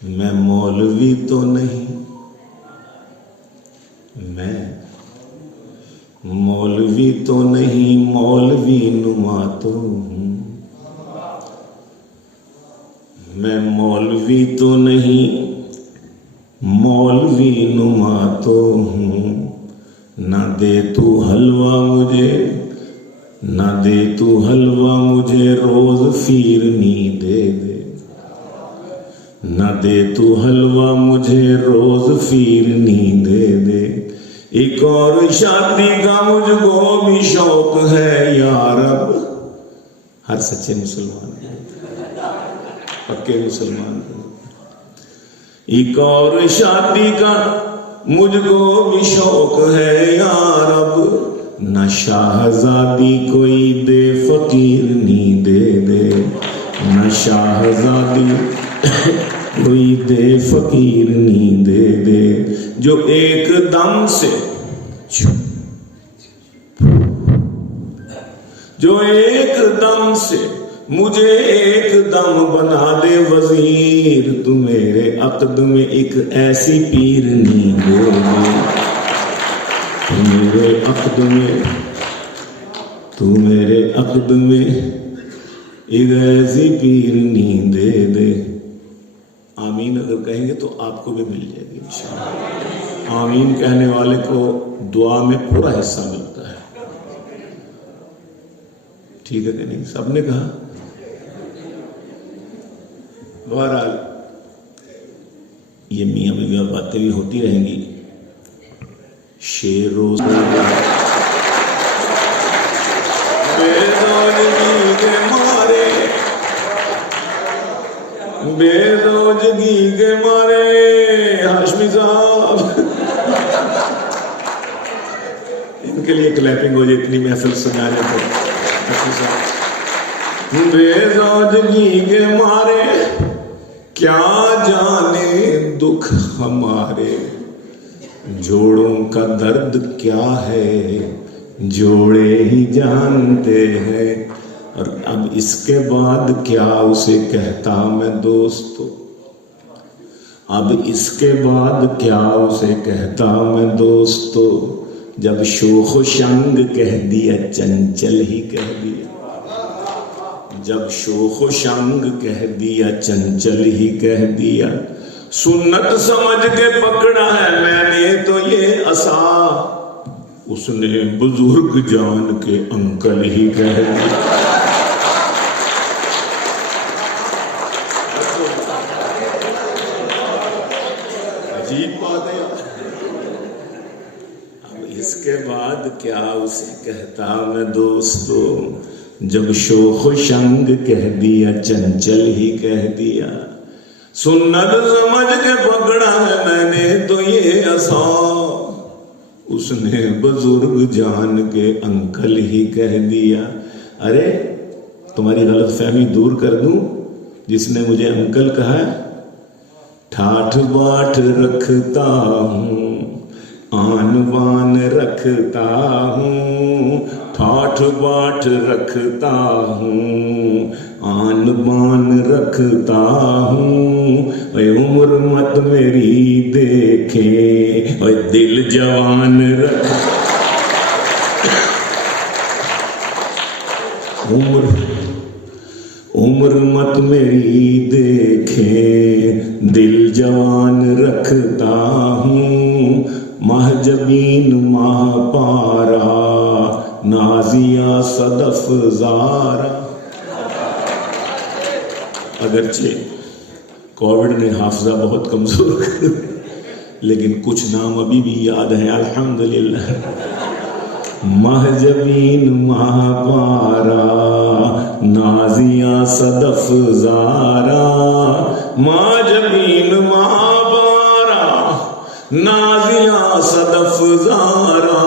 मैं मौलवी तो नहीं, मैं मौलवी तो नहीं, मौलवी नुमा तो हूँ। मैं मौलवी तो नहीं, मौलवी नुमा तो हूँ। ना दे तू हलवा मुझे, ना दे तू हलवा मुझे, रोज फिरनी दे दे। ना दे तू हलवा मुझे, रोज फिरनी दे दे। एक और शादी का मुझको भी शौक है यार। अब हर सच्चे मुसलमान, पक्के मुसलमान, एक और शादी का मुझको भी शौक है यार। अब न शाहजादी कोई दे, फकीर नी दे दे। न शाहजादी कोई दे, फकीर नी दे दे। जो एकदम से, जो एकदम से मुझे एकदम बना दे वजीर। तू मेरे अक़द में एक ऐसी पीर नी दे दे। तू मेरे अक़द में, तू मेरे अक़द में एक ऐसी पीर नी दे दे। आमीन अगर कहेंगे तो आपको भी मिल जाएगी इंशाअल्लाह। आमीन कहने वाले को दुआ में पूरा हिस्सा मिलता है। ठीक है कि नहीं? सबने कहा। बहरहाल ये मियाँ बीवी बातें भी होती रहेंगी। शेरों बेरोजगी के मारे, बेरोजगी के मारे हाशमी साहब, इनके लिए क्लैपिंग हो जाए, इतनी महफिल सुनाने को। हाशमी साहब, बेरोजगी के मारे क्या जाने दुख हमारे। जोड़ों का दर्द क्या है, जोड़े ही जानते हैं। और अब इसके बाद क्या उसे कहता मैं दोस्तों, अब इसके बाद क्या उसे कहता मैं दोस्तों। जब शोख शंग कह दिया, चंचल ही कह दिया। जब शोख शंग कह दिया, चंचल ही कह दिया। सुन्नत समझ के पकड़ा है मैंने तो ये असा, उसने बुजुर्ग जान के अंकल ही कह दिया। अजीब बात है। अब इसके बाद क्या उसे कहता मैं दोस्तों। जब शोख शंग कह दिया, चंचल ही कह दिया। सुन्नत समझ के पकड़ा है मैंने तो ये असा, उसने बुजुर्ग जान के अंकल ही कह दिया। अरे तुम्हारी गलतफहमी दूर कर दूं, जिसने मुझे अंकल कहा है। ठाठ बाट रखता हूँ, आन बान रखता हूँ। ठाठ बाट रखता हूँ, आन बान रखता हूँ। उम्र मत मेरी देखे, और दिल जवान रख। उम्र मत मेरी देखे, दिल जवान रखता हूँ। महजबीन माह पारा, नाजिया सदफ ज़ारा। अगरचे कोविड ने हाफजा बहुत कमजोर कर, लेकिन कुछ नाम अभी भी याद है अल्हम्दुलिल्लाह। महजबीन महापारा, नाजिया सदफ ज़ारा। महजबीन महापारा, नाजिया सदफ ज़ारा।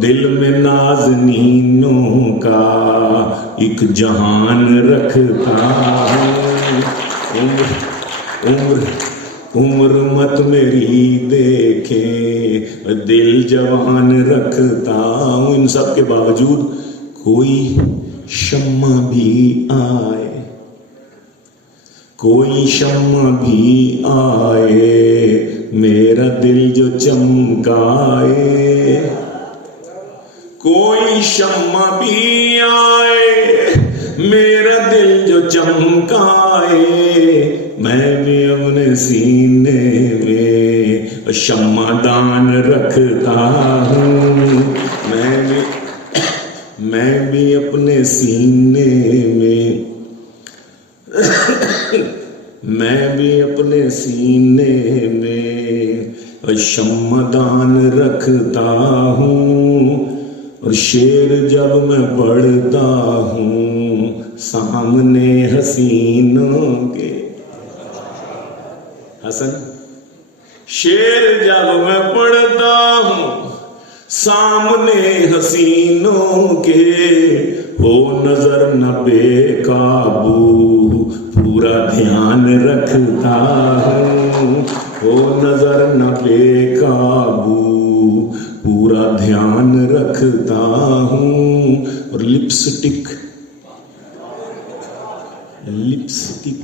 दिल में नाज़नीनों का एक जहान रखता हूँ। उम्र मत मेरी देखे, दिल जवान रखता हूँ। इन सब के बावजूद कोई शम्मा भी आए, कोई शम्मा भी आए मेरा दिल जो चमकाए, कोई शम्मा भी आए मेरा दिल जो चमकाए, मैं भी अपने सीने में शम्मा दान रखता हूँ, मैं भी अपने सीने में मैं भी अपने सीने में शम्मदान रखता हूँ। और शेर जब मैं पढ़ता हूँ सामने हसीनों के, हसन, शेर जब मैं पढ़ता हूँ सामने हसीनों के, हो नजर न बेकाबू पूरा ध्यान रखता हूँ, हो नजर न बेकाबू पूरा ध्यान रखता हूँ। और लिपस्टिक लिपस्टिक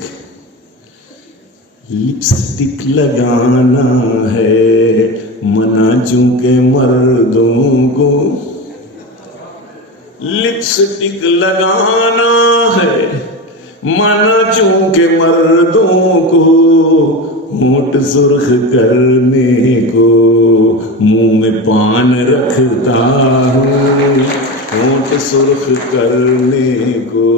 लिपस्टिक लगाना है मना चूंकि मर्दों को, लिपस्टिक लगाना है मना चूंकि मर्दों को, होंठ सुर्ख करने को मुंह में पान रखता हूँ, होंठ सुर्ख करने को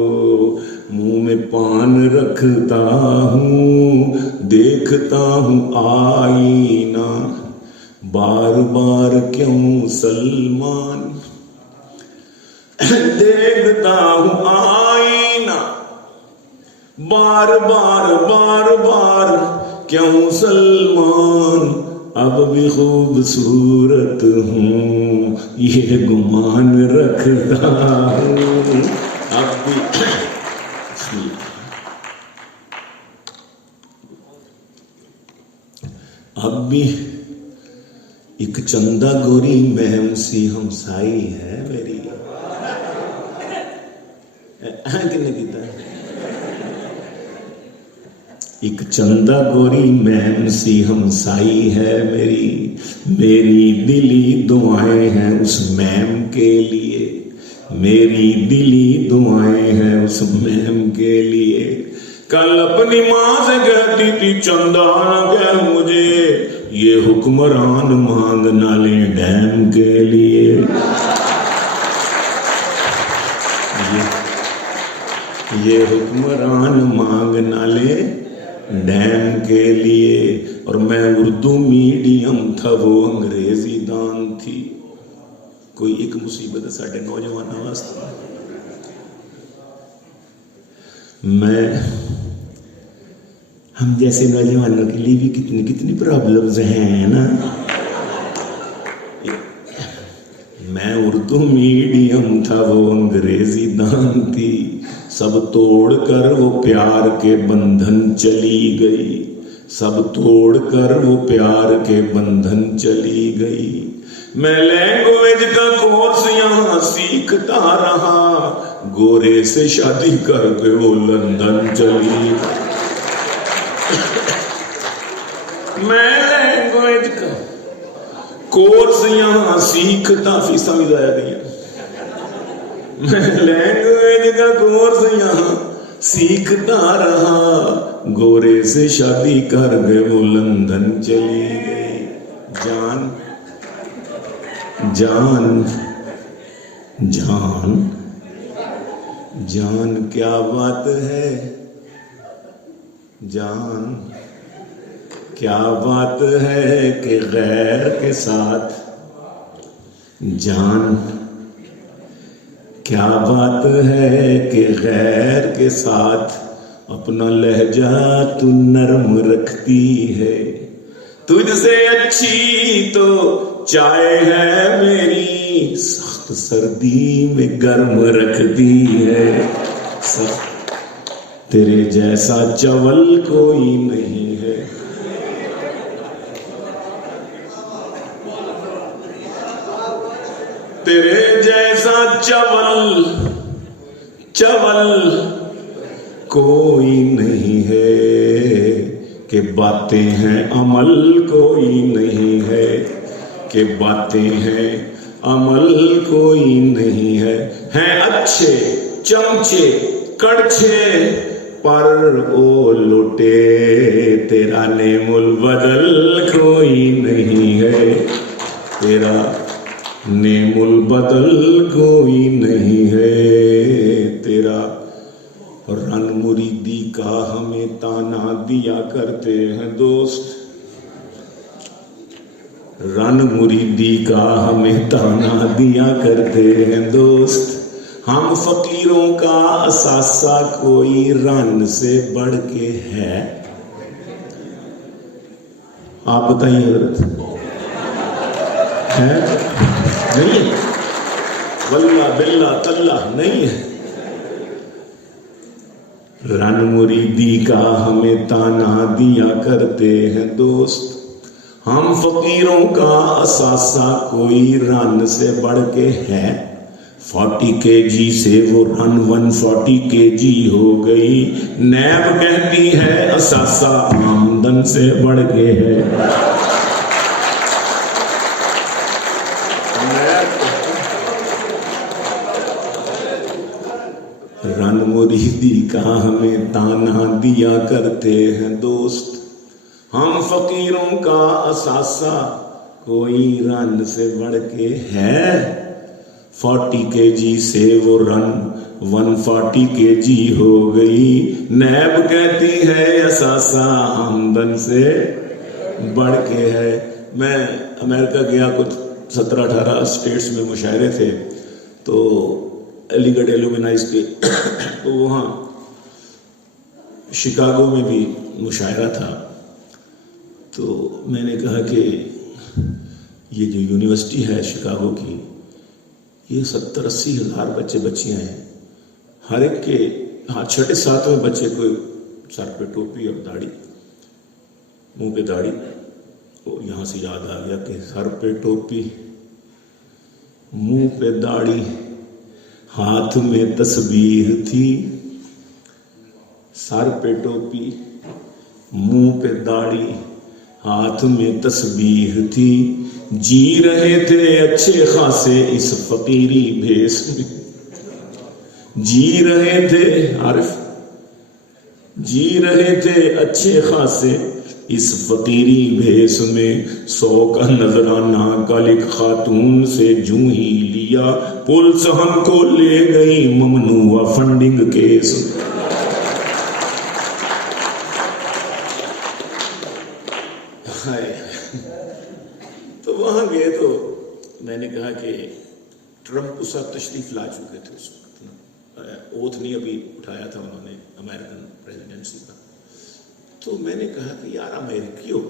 मुंह में पान रखता हूँ। देखता हूँ आईना बार बार क्यों सलमान, देखता हूँ आईना बार बार क्यों सलमान, अब भी खूबसूरत हूँ ये गुमान रखता हूँ, अब भी एक चंदा गोरी मैम सी हमसाई है मेरी, किन्ने कीता एक चंदा गोरी मैम सी हमसाई है मेरी, मेरी दिली दुआएं हैं उस मैम के लिए, मेरी दिली दुआएं हैं उस मैम के लिए। कल अपनी माँ से कहती थी चंदा न कह मुझे, ये हुक्मरान मांग ना ले डैम के लिए, ये हुक्मरान मांग ना ले डैम के लिए। और मैं उर्दू मीडियम था वो अंग्रेजी दान थी। कोई एक मुसीबत है साढ़े नौजवानों वास्ते, हम जैसे नौजवानों के लिए भी कितनी कितनी प्रॉब्लम्स हैं ना। मैं उर्दू मीडियम था वो अंग्रेजी दान थी, सब तोड़कर वो प्यार के बंधन चली गई, सब तोड़कर वो प्यार के बंधन चली गई। मैं लैंग्वेज का कोर्स यहाँ सीखता रहा, गोरे से शादी करके वो लंदन चली। मैं लैंग्वेज का कोर्स यहाँ सीखता, फीसा भी जाया गई, मैं लैंग्वेज का कोर्स यहाँ सीखता रहा, गोरे से शादी कर गए वो लंदन चली गई। जान जान जान जान क्या बात है, जान क्या बात है कि गैर के साथ, जान क्या बात है कि गैर के साथ अपना लहजा तू नरम रखती है। तुझसे अच्छी तो चाय है मेरी, सख्त सर्दी में गर्म रखती है। तेरे जैसा चवल कोई नहीं है। तेरे जैसा चवल कोई नहीं है, कि बातें हैं अमल कोई नहीं है, कि बातें हैं अमल कोई नहीं है। हैं अच्छे चमचे कड़छे पर ओ लोटे, तेरा नेमुल बदल कोई नहीं है, तेरा नेमुल बदल कोई नहीं है। तेरा रन मुरीदी का हमें ताना दिया करते हैं दोस्त, रन मुरीदी का हमें ताना दिया करते हैं दोस्त। हम फकीरों का असासा कोई रन से बढ़ के है। आप बताइए हजरत, है? नहीं है? वल्ला बिल्ला तल्ला नहीं है। रन मुरीदी का हमें ताना दिया करते हैं दोस्त, हम फकीरों का असासा कोई रन से बढ़ के है। 40 kg से वो रन 140 kg हो गई, नैब कहती है असासा आमदन से बढ़ के है। रन मुरीदी का हमें ताना दिया करते हैं दोस्त, हम फकीरों का असासा कोई रन से बढ़ के है। 40 kg से वो रन 140 kg हो गई, नैब कहती है असासा आमदन से बढ़ के है। मैं अमेरिका गया, कुछ 17-18 स्टेट्स में मुशायरे थे, तो अलीगढ़ एलुमिनाइज के तो वहाँ शिकागो में भी मुशायरा था। तो मैंने कहा कि ये जो यूनिवर्सिटी है शिकागो की, ये 70-80 हज़ार बच्चे बच्चियाँ हैं, हर एक के हाँ 6-7वें बच्चे को सर पे टोपी और दाढ़ी, मुंह पे दाढ़ी। तो यहाँ से याद आ गया कि सर पे टोपी, मुंह पे दाढ़ी, हाथ में तस्बीह थी। सर पे टोपी, मुंह पे दाढ़ी, हाथ में तस्बीह थी। जी रहे थे अच्छे खासे इस फकीरी भेष में, जी रहे थे आरिफ, जी रहे थे अच्छे खासे इस फकीरी भेष में। 100 का नजराना कल एक खातून से जूं ही लिया, पुलिस हमको ले गई ममनुआ फंडिंग केस। तो वहां गए तो मैंने कहा कि ट्रंप साहब तशरीफ ला चुके थे उस वक्त, ओथ नहीं अभी उठाया था उन्होंने अमेरिकन प्रेसिडेंसी का। तो मैंने कहा कि यार अमेरिकियों,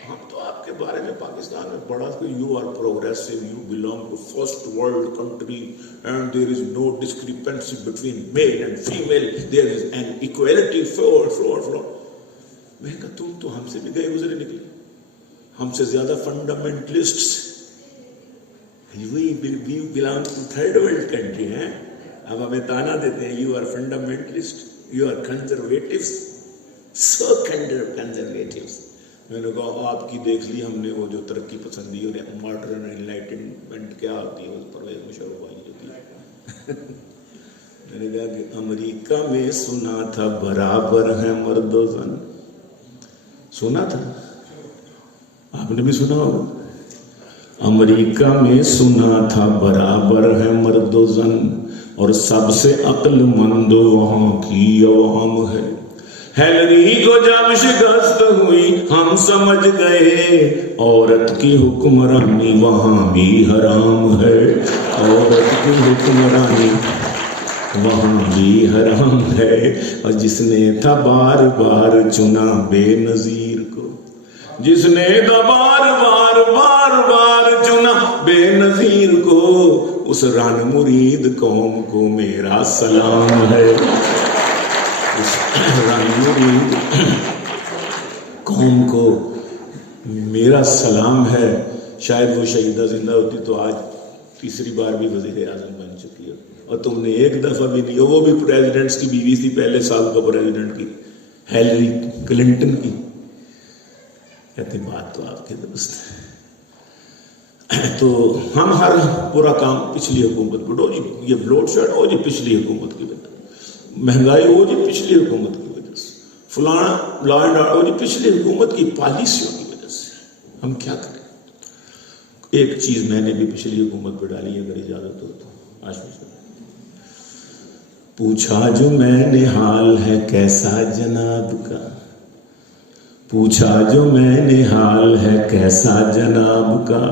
हम तो आपके बारे में पाकिस्तान में पढ़ा कि you are progressive, you belong to first world country and there is no discrepancy between male and female, there is an equality for. मैंने कहा तुम तो हमसे भी गए गुजरे निकले, हमसे ज्यादा fundamentalists, we belong to third world country हैं। अब हमें ताना देते हैं you are fundamentalist, you are conservatives, so conservatives. मैंने कहा आपकी देख ली हमने, वो जो तरक्की पसंदी और मॉडर्न एनलाइटनमेंट क्या होती है उस परवेज मुशर्रफ वाली होती है। मैंने कहा कि अमेरिका में सुना था बराबर है मर्दो जन, सुना था, आपने भी सुना होगा। अमेरिका में सुना था बराबर है मर्दो जन, और सबसे अक्लमंद वहां की अवाम है। हेनरी को जब शिकस्त हुई हम समझ गए, औरत की हुक्मरानी वहां भी हराम है, औरत की हुक्मरानी वहां भी हराम है। और जिसने था बार बार चुना बेनजीर को, जिसने था बार बार चुना बेनजीर को, उस रन मुरीद कौम को मेरा सलाम है। कौम को मेरा सलाम है। शायद वो शहीदा जिंदा होती तो आज तीसरी बार भी वजीर आजम बन चुकी है। और तुमने एक दफा भी नहीं, वो भी प्रेसिडेंट्स की बीवी थी, पहले साल का प्रेसिडेंट की, हिलरी क्लिंटन की। कहते बात तो आपकी दुरुस्त है। तो हम हर पूरा काम पिछली हुकूमत पर, ओ जी ये ब्लोड शेड, ओ जी पिछली हुकूमत की वजह, महंगाई ओ जी पिछली हुकूमत की वजह से, फलाना लॉ एंड ऑर्डर ओ जी पिछली हुकूमत की पॉलिसियों की वजह से। हम क्या करें? एक चीज मैंने भी पिछली हुकूमत पर डाली, अगर इजाजत हो तो आशीष। पूछा जो मैंने हाल है कैसा जनाब का, पूछा जो मैंने हाल है कैसा जनाब का,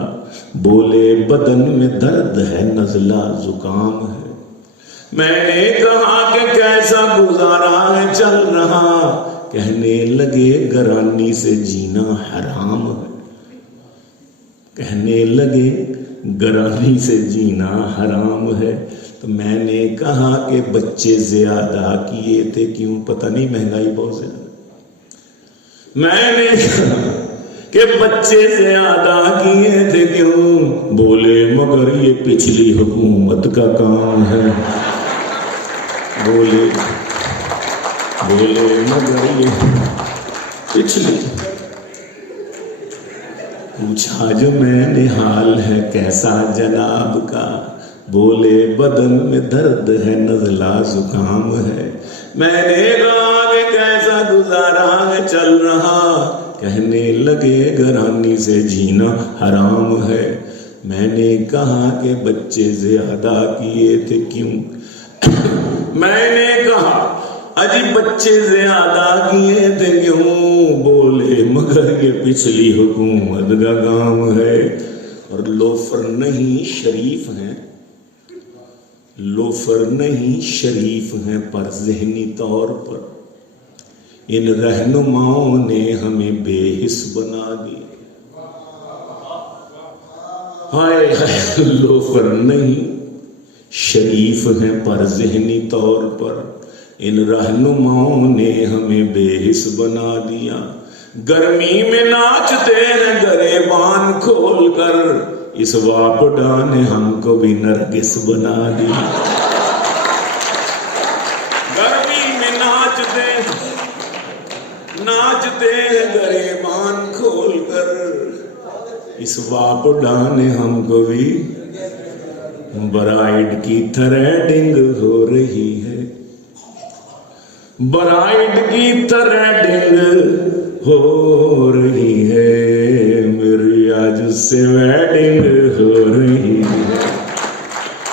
बोले बदन में दर्द है नज़ला जुकाम है। मैंने कहा कि कैसा गुजारा है चल रहा, कहने लगे गरानी से जीना हराम है। कहने लगे गरानी से जीना हराम है। तो मैंने कहा कि बच्चे ज्यादा किए थे क्यों, पता नहीं महंगाई बहुत ज्यादा। मैंने कहा कि बच्चे ज्यादा किए थे क्यों, बोले मगर ये पिछली हुकूमत का काम है। बोले मगर ये पिछली। पूछा जो मैंने हाल है कैसा जनाब का, बोले बदन में दर्द है नज़ला जुकाम है। मैंने कहा कि कैसा गुजारा है चल रहा, कहने लगे घरानी से जीना हराम है। मैंने कहा कि बच्चे ज्यादा किए थे क्यों, मैंने कहा अजी बच्चे ज्यादा किए थे क्यों, बोले मगर ये पिछली हुकूमत का काम है। और लोफर नहीं शरीफ हैं, लोफर नहीं शरीफ हैं, पर ज़हनी तौर पर इन रहनुमाओं ने हमें बेहिस बना दिया। हाय हाय, लोफर नहीं शरीफ हैं, पर ज़हनी तौर पर इन रहनुमाओं ने हमें बेहिस बना दिया। गर्मी में नाचते हैं गरेबान खोल कर, इस वापडा ने हमको भी नरगिस बना दिया। गर्मी में नाचते हैं गरेबान खोल कर, इस वापडा ने हमको भी। ब्राइड की थ्रेडिंग हो रही है, ब्राइड की थ्रेडिंग हो रही है, मेरी आज उससे वेडिंग हो रही है।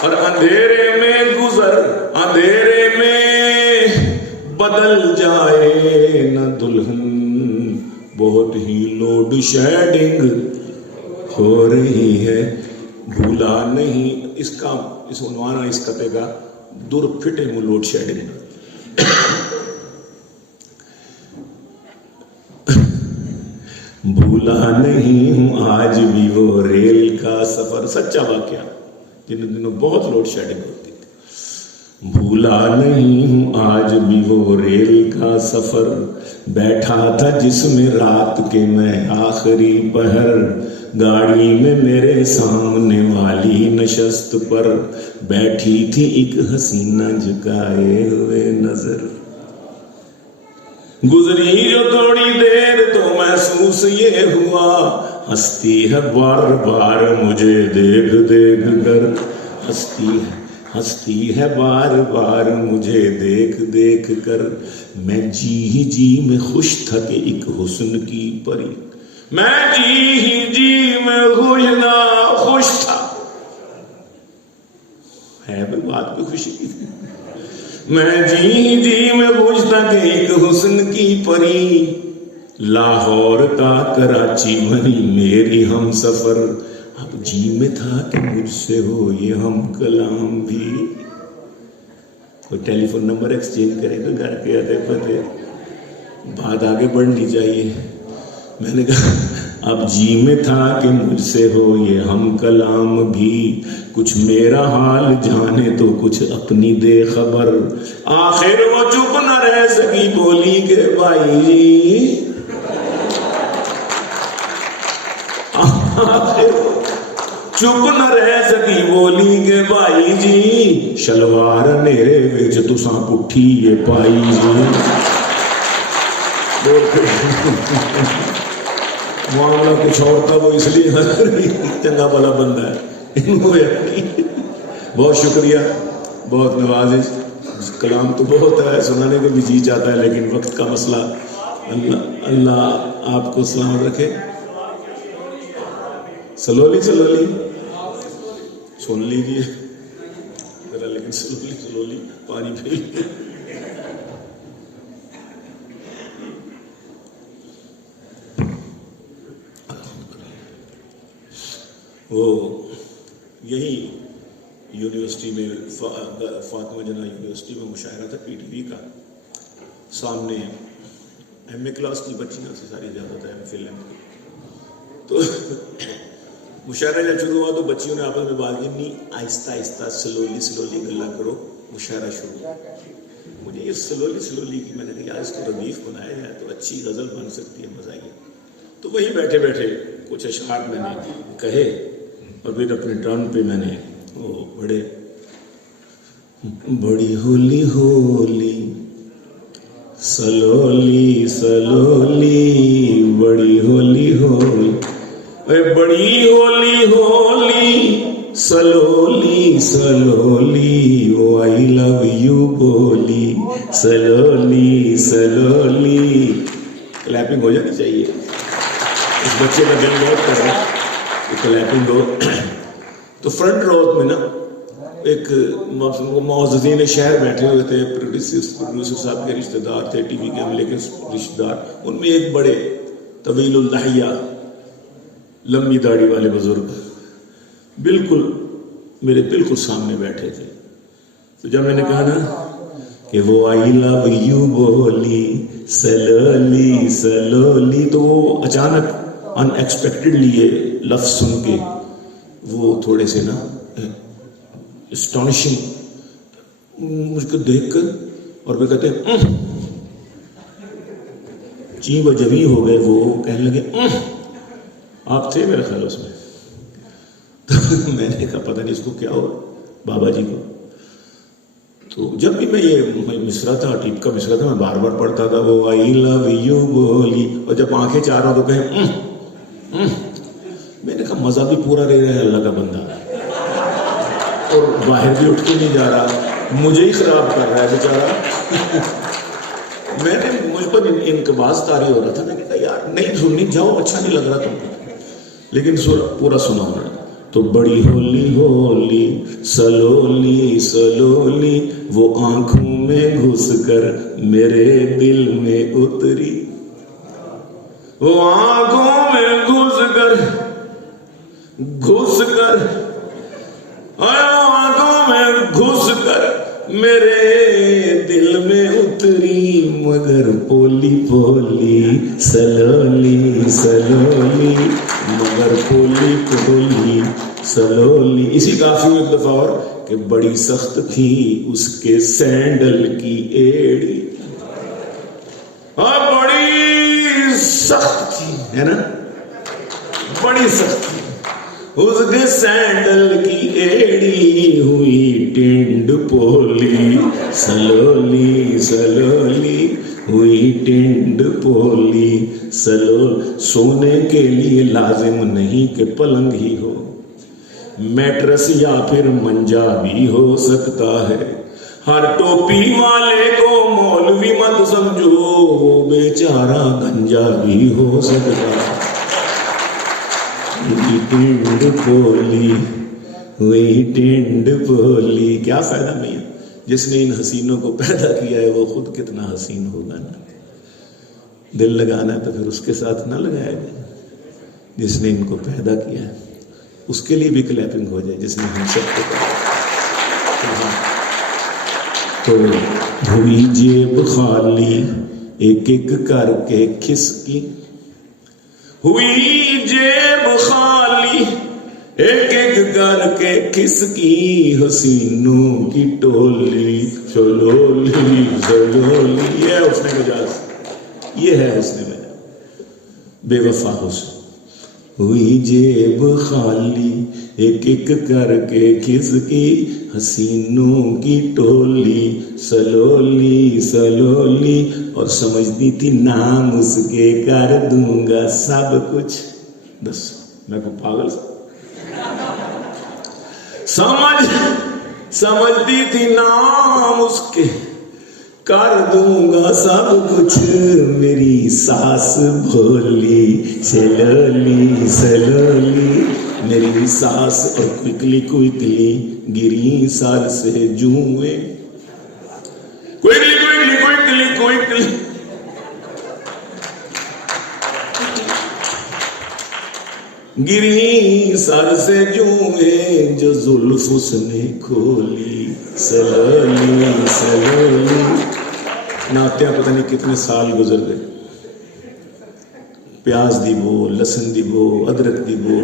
और अंधेरे में गुजर, अंधेरे में बदल जाए न दुल्हन, बहुत ही लोड शेडिंग हो रही है। भूला नहीं इसका, इस उन्वान इस कते का दूर फिटे मुँह लोड शेडिंग। भूला नहीं हूं आज भी वो रेल का सफर, सच्चा वाकया, जिन दिनों बहुत लोड शेडिंग होती थी। भूला नहीं हूं आज भी वो रेल का सफर, बैठा था जिसमें रात के मैं आखिरी पहर, गाड़ी में मेरे सामने वाली नशस्त पर बैठी थी एक हसीना झुकाए हुए नजर। गुजरी जो थोड़ी देर तो महसूस ये हुआ, हंसती है बार बार मुझे देख देख कर, हंसती है बार बार मुझे देख देख कर। मैं जी ही जी में खुश था कि एक हुस्न की परी, मैं जी ही जी में खुश था, है भी बात भी खुशी की थी। मैं जी जी में खुश था कि एक हुस्न की परी, लाहौर का कराची बनी मेरी हम सफर। अब जी में था कि मुझसे हो ये हम कलाम भी। कोई टेलीफोन नंबर एक्सचेंज करेगा घर के आते पते, बात आगे बढ़नी चाहिए। मैंने कहा अब जी में था कि मुझसे हो ये हम कलाम भी, कुछ मेरा हाल जाने तो कुछ अपनी दे खबर। आखिर वो चुप न रह सकी, बोली के भाई जी, चुप न रह सकी बोली के भाई जी शलवार नेरे विच तुसा पुठी ये पाई जी। मामला कुछ और था, वो इसलिए चंगा भला बंदा है इनको बहुत शुक्रिया, बहुत नवाजिश। कलाम तो बहुत है, सुनाने को भी जी चाहता है, लेकिन वक्त का मसला। अल्लाह आपको सलामत रखे। सलोली सलोली सुन लीजिए जरा, लेकिन सलोली सलोली पानी पी लीजिए। वो यही यूनिवर्सिटी में फातिमा जना यूनिवर्सिटी में मुशायरा था पीटीवी का। सामने एमए क्लास की बच्चियां से सारी ज़्यादातर एमफिल तो मुशायरा जब शुरू हुआ तो बच्चियों ने आपस में बात की, नहीं आहिस्ता आहिस्ता स्लोली स्लोली गल्ला करो, मुशायरा शुरू। मुझे ये स्लोली स्लोली की मैंने कहा इसको रदीफ बनाया जाए तो अच्छी गज़ल बन सकती है, मज़ा आइए। तो वहीं बैठे बैठे कुछ अशआर मैंने कहे और फिर अपने टर्न पे मैंने वो बड़ी होली होली सलोली सलोली बड़ी होली होली, बड़ी होली होली सलोली सलोली वो आई लव यू बोली सलोली सलोली। क्लैपिंग हो जानी चाहिए, इस बच्चे का दिल बहुत कर रहा है, क्लैपिंग हो। तो फ्रंट रो में ना एक मौजूदीन शहर बैठे हुए थे, प्रोड्यूसर साहब के रिश्तेदार थे, टीवी के अमले के रिश्तेदार। उनमें एक बड़े तवीलुल लहिया लंबी दाढ़ी वाले बुजुर्ग बिल्कुल मेरे बिल्कुल सामने बैठे थे। तो जब मैंने कहा ना कि वो आई लव यू बोली सलोली सलोली, तो वो अचानक अनएक्सपेक्टेडली ये लफ्ज सुन के वो थोड़े से ना एस्टॉनिशिंग मुझको देखकर और वे कहते हैं ची बजवी हो गए। वो कहने लगे आप थे मेरा ख्याल उसमें। तो मैंने कहा पता नहीं इसको क्या हो बाबा जी को। तो जब भी मैं ये मिसरा था, टीप का मिसरा था, मैं बार बार पढ़ता था वो आई लव यू बोली, और जब आंखें चार हो तो कहे मैंने कहा मजा भी पूरा ले रहा है अल्लाह का बंदा, और बाहर भी उठ के नहीं जा रहा, मुझे ही खराब कर रहा है बेचारा। मैंने मुझ पर इनकबाज तारी हो रहा था, मैंने कहा यार नहीं सुननी, जाओ अच्छा नहीं लग रहा तुमको, लेकिन पूरा सुना उन्होंने। तो बड़ी होली होली सलोली सलोली वो आंखों में घुसकर मेरे दिल में उतरी, वो आंखों में घुसकर आंखों में घुसकर मेरे दिल में उतरी, मगर पोली पोली सलोली सलोली मगर पोली पोली सलोली। इसी काफी में एक दफा और कि बड़ी सख्त थी उसके सैंडल की एड़ी, बड़ी सख्त थी है ना, बड़ी सख्त थी उसके सैंडल की एड़ी, हुई टिंड पोली सलोली सलोली हुई टिंड पोली सलोल। सोने के लिए लाजिम नहीं कि पलंग ही हो, मैट्रेस या फिर मंजा भी हो सकता है। हर टोपी वाले को मौलवी मत समझो, वो बेचारा गंजा भी हो सकता है। टिंड पोली हुई टिंड पोली। क्या फायदा मियां, जिसने इन हसीनों को पैदा किया है वो खुद कितना हसीन होगा ना। दिल लगाना है तो फिर उसके साथ ना लगाया जाए जिसने इनको पैदा किया है, उसके लिए भी क्लैपिंग हो जाए जिसने हम सबको तो हुई जेब खाली एक एक करके खिसकी, हुई जेब खाली एक एक करके खिसकी, हसीनों की टोली सलोली सलोली। ये है उसने मिजाज, ये है उसने मिजाज बेवफा हुस्न। हुई जेब खाली, एक एक करके खिसकी हसीनों की टोली, सलोली सलोली, और समझती थी नाम उसके कर दूंगा सब कुछ। बस मैं को पागल समझती थी नाम उसके कर दूंगा सब कुछ, मेरी सास भोली सलोली सलोली, मेरी सास। और क्विकली क्विकली गिरी सर से जुए, क्विकली क्विकली क्विकली क्विकली, गिरी सर से जुए, जो जुल्फ उसने खोली, सलोली सलोली। नात्या पता नहीं कितने साल गुजर गए, प्याज दी बो, लसन दी बो, अदरक दी बो।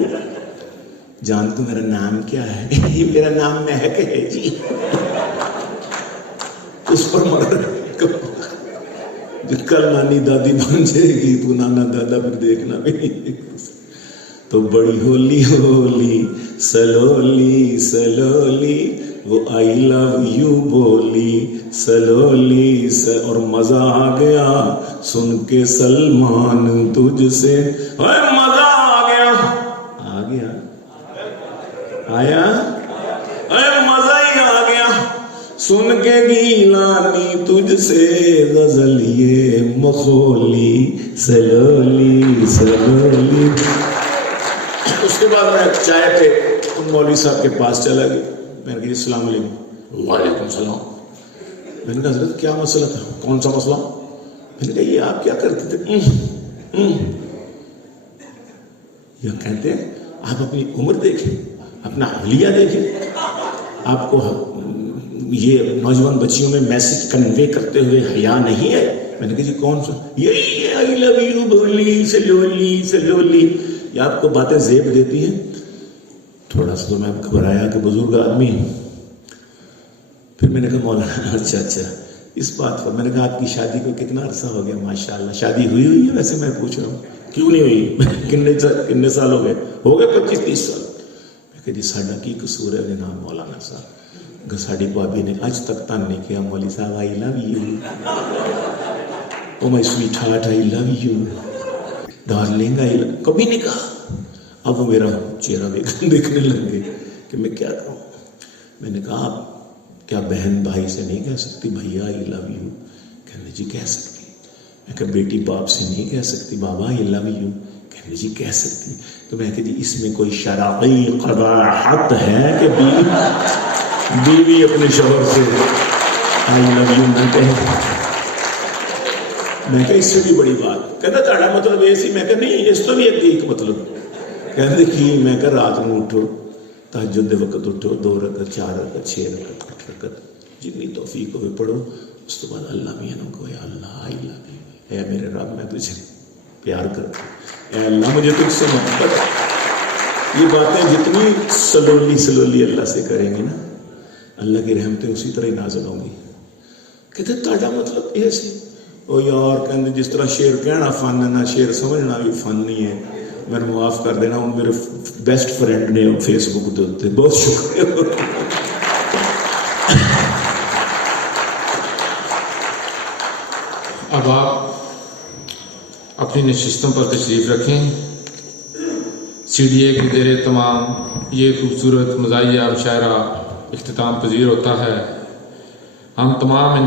जान तो मेरा नाम क्या है? मेरा नाम महक है जी। उस पर मर कल नानी दादी बन जाएगी, तू नाना दादा फिर देखना भी। तो बड़ी होली होली सलोली सलोली, वो आई लव यू बोली सलोली और मजा आ गया सुन के सलमान तुझसे। मजा आ गया, आ गया, आया, मजा ही आ गया सुन के गीलानी तुझसे, गजल ये मखोली सलोली सलोली। उसके बाद मैं चाय पे उन मौलवी साहब के पास चला गया। मैंने कहा अस्सलाम वालेकुम। वालेकुम सलाम। मैंने कहा हज़रत क्या मसला था? कौन सा मसला? मैंने कहा ये आप क्या करते थे? या कहते आप अपनी उम्र देखें, अपना हलिया देखें, आपको ये नौजवान बच्चियों में मैसेज कन्वे करते हुए हया नहीं है। मैंने कहा जी कौन सा? यही आई लव यू बोली सलोली सलोली, ये आपको बातें जेब देती हैं। थोड़ा सा तो मैं घबराया कि बुजुर्ग आदमी। फिर मैंने कहा मौलाना अच्छा अच्छा इस बात पर। मैंने कहा आपकी शादी को कितना अरसा हो गया? माशाल्लाह शादी हुई है वैसे मैं पूछ रहा हूँ, क्यों नहीं हुई? कितने साल हो गए? हो गए 25-30 साल। मैं कह जी साडा की कसूर है? जनाब मौलाना साहब साड़ी भाभी ने आज तक तन नहीं किया। मौली साहब I love you, oh my sweet heart I love you darling I love, कभी नहीं कहा। अब वो मेरा चेहरा देखने लग गए कि मैं क्या कहूँ। मैंने कहा आप क्या बहन भाई से नहीं कह सकती भैया आई लव यू? कहने जी कह सकती। मैं कहा बेटी बाप से नहीं कह सकती बाबा आई लव यू? कहने जी कह सकती। तो मैं कहा जी इसमें कोई शरई क़बाहत है कि बीवी अपने शौहर से आई लव यू ना कहे? मैं कहा इससे भी बड़ी बात। कहता ताड़ा मतलब ये सी? मैं कहा नहीं इस तो भी एक मतलब। कहते कि मैं कहा रात में उठो तहज्जुद दे वक्त उठो 2 रकत 4 रकत 6 रकत 8 रकत जितनी तौफीक हो पढ़ो। उस तो बाद अल्लाह मियाँ को या अल्लाह आई लव यू, ऐ मेरे रब मैं तुझे प्यार करता हूँ, ऐ अल्लाह मुझे तुझसे मोहब्बत। ये बातें जितनी सलोली सलोली अल्लाह से करेंगे ना, अल्लाह की रहमतें उसी तरह ही नाज़िल होंगी। कहते ताड़ा मतलब ऐसे? ओ यार कहते जिस तरह शेर कहना फन है ना, शेर समझना भी फन नहीं है। मैंने माफ कर देना, वो मेरे बेस्ट फ्रेंड ने फेसबुक के उत्ते, बहुत शुक्रिया। अब आप अपनी नशिस्तों पर तशरीफ़ रखें। सीढ़ी के ज़ेरे तमाम ये खूबसूरत मज़ाहिया मुशायरा इख्तिताम पजीर होता है। हम तमाम